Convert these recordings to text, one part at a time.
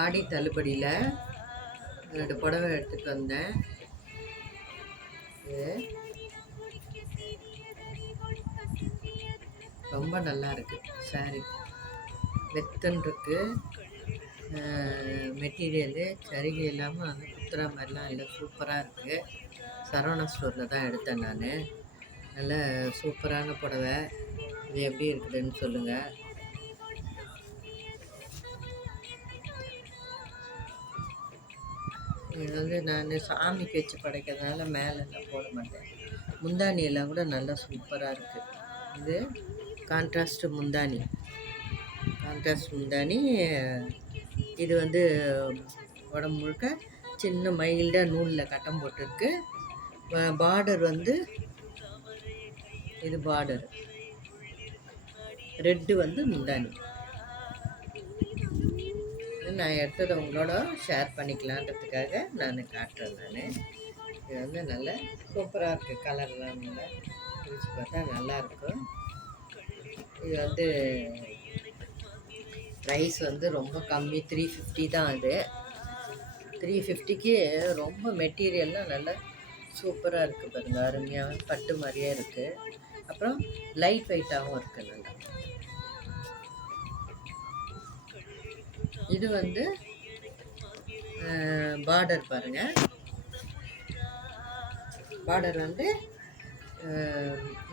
ஆடி தள்ளுபடியில் ரெண்டு புடவை எடுத்துகிட்டு வந்தேன். இது ரொம்ப நல்லா இருக்கு சாரி வெத்தன் இருக்கு. மெட்டீரியலு சரிகை இல்லாமல் வந்து குத்துற மாதிரிலாம் இல்லை சூப்பராக இருக்குது சரவணா ஸ்டோரில் தான் எடுத்தேன் நான். நல்ல சூப்பரான புடவை. இது எப்படி இருக்குதுன்னு சொல்லுங்கள் இது வந்து நான் சாமிக்கு வச்சு படைக்கிறதுனால மேலெல்லாம் போட மாட்டேன். முந்தானி எல்லாம் கூட நல்லா சூப்பராக இருக்குது இது கான்ட்ராஸ்ட் முந்தானி. கான்ட்ராஸ்ட் முந்தானி இது வந்து உடம்பு முழுக்க சின்ன மைல்டாக நூலில் கட்டம் போட்டிருக்கு. பார்டர் வந்து இது பார்டர் ரெட்டு வந்து முந்தானி. நான் எடுத்ததை உங்களோட ஷேர் பண்ணிக்கலான்றதுக்காக நான் காட்டுறேன் நான். இது வந்து நல்ல சூப்பராக இருக்குது கலர்லாம் நல்லா பிரித்து பார்த்தா நல்லாயிருக்கும் இது வந்து ப்ரைஸ் வந்து ரொம்ப கம்மி த்ரீ ஃபிஃப்டி தான் அது. த்ரீ ஃபிஃப்டிக்கு ரொம்ப மெட்டீரியல்லாம் நல்லா சூப்பராக இருக்குது பாருங்கள் அருமையாக பட்டு மாதிரியே இருக்குது அப்புறம் லைட் வெயிட்டாகவும் இருக்குது இது வந்து பார்டர் பாருங்கள் பார்டர் வந்து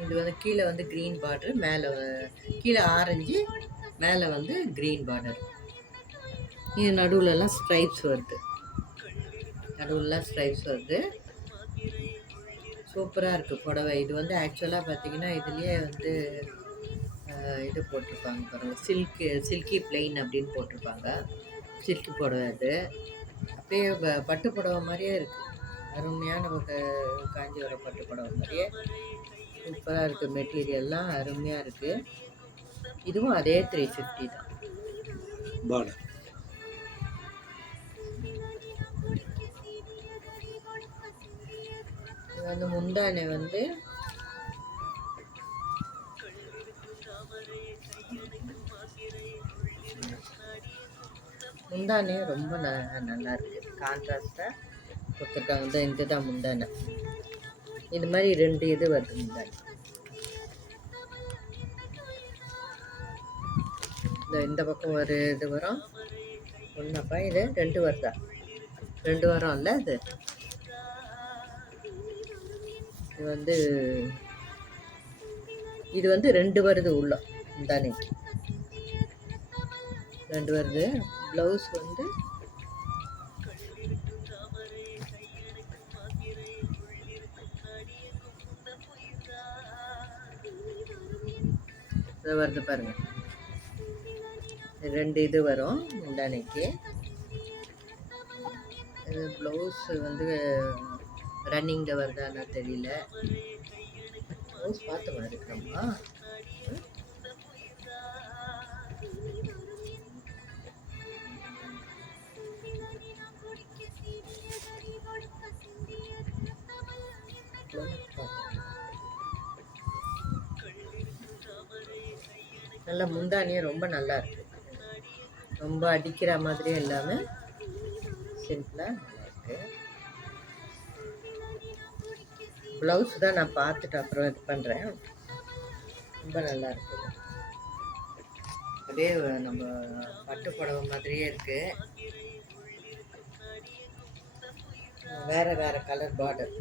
இது வந்து கீழே வந்து க்ரீன் பார்டர் மேலே கீழே ஆரஞ்சு மேலே வந்து க்ரீன் பார்டர் இது நடுவில்லாம் ஸ்ட்ரைப்ஸ் வருது. நடுவில்லாம் ஸ்ட்ரைப்ஸ் வருது. சூப்பராக இருக்குது புடவை. இது வந்து ஆக்சுவலாக பார்த்திங்கன்னா இதுலேயே வந்து இது போட்டிருப்பாங்க பாருங்கள் சில்க்கு சில்கி பிளெயின் அப்படின்னு போட்டிருப்பாங்க. சில்கி புடவை அது. அப்படியே பட்டு புடவை மாதிரியே இருக்குது அருமையான நமக்கு வர பட்டு புடவை மாதிரியே. சூப்பராக இருக்குது மெட்டீரியல்லாம் அருமையாக இருக்குது இதுவும் அதே த்ரீ ஃபிஃப்டி தான். இது வந்து முந்தானை வந்து முந்தானே ரொம்ப ந நல்லா இருக்குது கான்ட்ராஸ்டாக கொடுத்துருக்காங்க. இந்த இந்த தான் முந்தானை. இது மாதிரி ரெண்டு இது வருது முந்தானை. இந்த இந்த பக்கம் ஒரு இது வரும். ஒன்றப்பா இது ரெண்டு வருதா? ரெண்டு இல்லை அது இது வந்து இது வந்து ரெண்டு வருது உள்ள முந்தானைக்கு. ரெண்டு வருது. ப்ளவுஸ் வந்து வருது பாருங்க. ரெண்டு இது வரும் முந்தானைக்கு. இது ப்ளவுஸ் வந்து ரன்னிங்கில் வருதான்னு தெரியல. ப்ளவுஸ் பார்த்து மாதிரி நல்லா முந்தானியும் ரொம்ப நல்லா இருக்கு ரொம்ப அடிக்கிற மாதிரியும் இல்லாமல் சிம்பிளாக இருக்கு ப்ளவுஸ் தான் நான் பார்த்துட்டு அப்புறம் இது பண்ணுறேன் ரொம்ப நல்லா இருக்குது அப்படியே நம்ம பட்டு புடவை மாதிரியே இருக்குது வேறு வேறு கலர் பார்டர்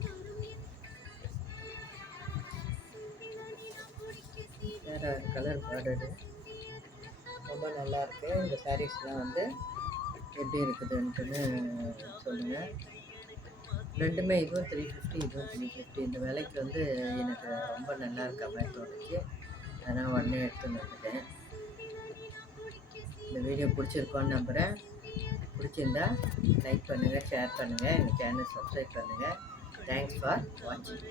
வேறு கலர் பார்டரு ரொம்ப நல்லாயிருக்கு இந்த சாரீஸ்லாம் வந்து எப்படி இருக்குதுன்ட்டுன்னு சொல்லுங்கள் ரெண்டுமே இதுவும் த்ரீ ஃபிஃப்டி இதுவும் த்ரீ ஃபிஃப்டி இந்த விலைக்கு வந்து எனக்கு ரொம்ப நல்லா இருக்க மாதிரி தோணுச்சு. அதனால் உடனே எடுத்துன்னு வந்துட்டேன். இந்த வீடியோ பிடிச்சிருக்கோன்னு நம்புகிறேன் பிடிச்சிருந்தா லைக் பண்ணுங்கள் ஷேர் பண்ணுங்கள் எங்கள் சேனல் சப்ஸ்கிரைப் பண்ணுங்கள் தேங்க்ஸ் ஃபார் வாட்சிங்